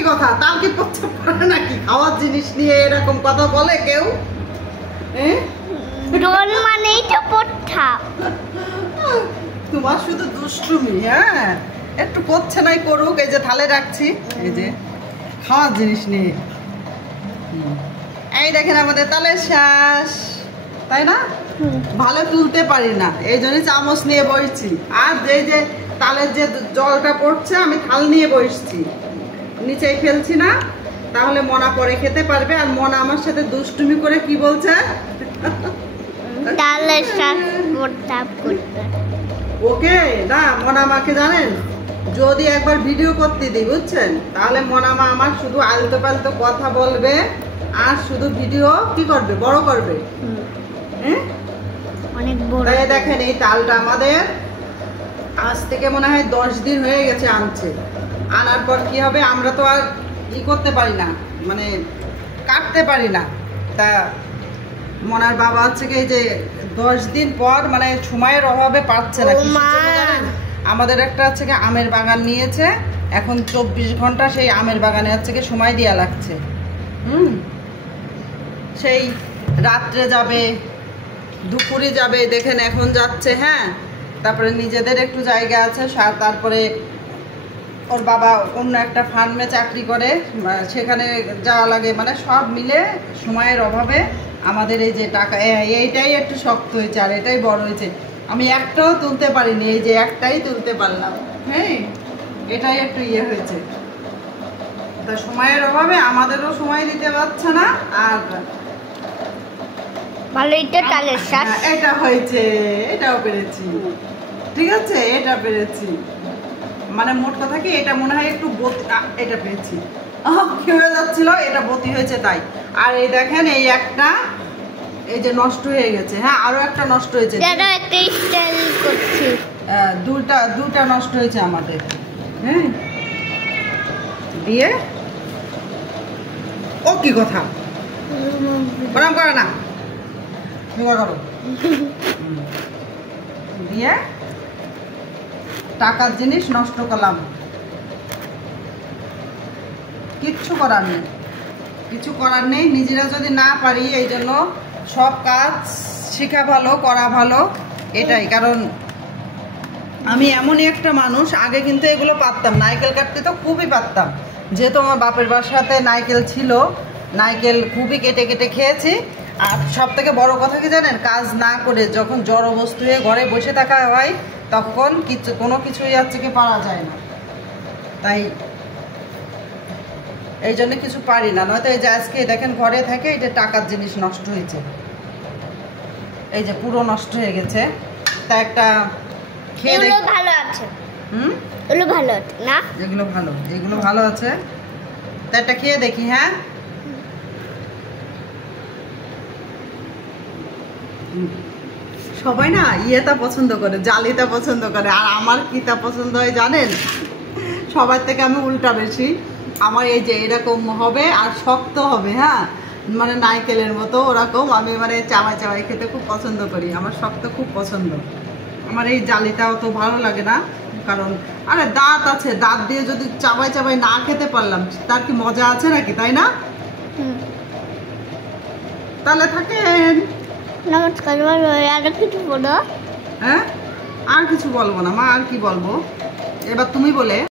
কি কথা, তাও কি প্রস্তাব করে নাকি? খাওয়ার জিনিস নিয়ে এরকম কথা বলে কেউ? ডোল মানেই তো প্রস্তাব। তোমার শুধু দুষ্টুমি। হ্যাঁ, একটু করছে নাই করুক। এই যে থালে রাখছি, এই যে খাওয়ার জিনিস নিয়ে। এই দেখেন আমাদের তালের শ্বাস, তাই না? ভালো তুলতে পারি না, এই জন্য চামচ নিয়ে বসছি। আর এই যে তালের যে জলটা পড়ছে, আমি থাল নিয়ে বসছি, নিচেই ফেলছি না, তাহলে মনা পরে খেতে পারবে। আর মনা আমার সাথে দুষ্টুমি করে কি বলছে, তালের শ্বাস প্রস্তাব করতে। ওকে না, মনা মাকে জানেন, যদি একবার ভিডিও করতে দিই বুঝছেন, তাহলে মনা মা আমার শুধু আলতো পালতো কথা বলবে আর শুধু ভিডিও কি করবে, বড় করবে। হ্যাঁ, অনেক বড়। তাই দেখেন এই তালটা আমাদের আজ থেকে মনে হয় 10 দিন হয়ে গেছে আনছে। আনার পর কি হবে, আমরা তো আর করতে পারি না, মানে কাটতে পারি না। তা মনার বাবা হচ্ছে কি, যে 10 দিন পর মানে সময়ের অভাবে পাচ্ছে না। আমাদের একটা হচ্ছে কি আমের বাগান নিয়েছে, এখন 24 ঘন্টা সেই আমের বাগানে হচ্ছে কি সময় দেওয়া লাগছে। সেই রাত্রে যাবে, দুপুরে যাবে, দেখেন এখন যাচ্ছে। হ্যাঁ, তারপরে নিজেদের একটু জায়গা আছে, তারপরে ওর বাবা অন্য একটা ফার্মে চাকরি করে, সেখানে যাওয়া লাগে, মানে সব মিলে সময়ের অভাবে আমাদের এই যে টাকা, এইটাই একটু শক্ত হয়েছে আর এটাই বড় হয়েছে। আমি একটাও তুলতে পারিনি, এই যে একটাই তুলতে পারলাম। হ্যাঁ, এটাই একটু হয়েছে। তা সময়ের অভাবে আমাদেরও সময় দিতে পারছে না। আর এটা হয়েছে, এটাও পেরেছি, ঠিক আছে, এটা পেরেছি। মানে মোট কথা কি, এটা মনে হয় একটু এটা পেয়েছি, কি হয়ে যাচ্ছিল, এটা বতি হয়েছে তাই। আর এই দেখেন এই একটা, এই যে নষ্ট হয়ে গেছে। হ্যাঁ, আরো একটা নষ্ট হয়েছে, দুটা নষ্ট হয়েছে আমাদের। হ্যাঁ, দিয়ে ও কি কথা, প্রণাম করে না, করো দিয়ে টাকার জিনিস নষ্ট করলাম। কিচ্ছু করার নেই, কিছু করার নেই। নিজেরা যদি না পারি, এই জন্য সব কাজ শেখা ভালো, করা ভালো, এটাই। কারণ আমি এমনই একটা মানুষ, আগে কিন্তু এগুলো পারতাম, নারকেল কাটতে তো খুবই পারতাম, যেহেতু আমার বাপের বাসাতে নারকেল ছিল, নারকেল খুবই কেটে কেটে খেয়েছি। আর সব থেকে বড় কথা কি জানেন, কাজ না করে যখন জড় বস্তু হয়ে ঘরে বসে থাকা হয়, তখন কোনো কিছুই হচ্ছে কি পারা যায় না। তাই এই জন্য কিছু পারি না, নয়তো এই যে আজকে দেখেন ঘরে থাকে, এই যে টাকার জিনিস নষ্ট হয়েছে, এই যে পুরো নষ্ট হয়ে গেছে। তা একটা খেয়ে ভালো আছে, এগুলো ভালো আছে না, এগুলো ভালো, এগুলো ভালো আছে। তা একটা খেয়ে দেখি। হ্যাঁ, সবাই না ইয়েটা পছন্দ করে, জালিটা পছন্দ করে, আর আমার কিটা পছন্দ হয় জানেন, সবার থেকে আমি উল্টা বেশি। আমার এই যে এরকম হবে আর শক্ত হবে, হ্যাঁ, মানে নারকেলের মতো ওরকম। আমি মানে চাবাই চাবাই খেতে খুব পছন্দ করি, আমার শক্ত খুব পছন্দ। আমার এই জালিটাও তো ভালো লাগে না, কারণ আরে দাঁত আছে, দাঁত দিয়ে যদি চাবাই চাবাই না খেতে পারলাম, তার কি মজা আছে নাকি, তাই না? তাহলে থাকেন। নমস্কার, আর কিছু বলো? হ্যাঁ, আর কিছু বলবো না মা, আর কি বলবো, এবার তুমি বলে।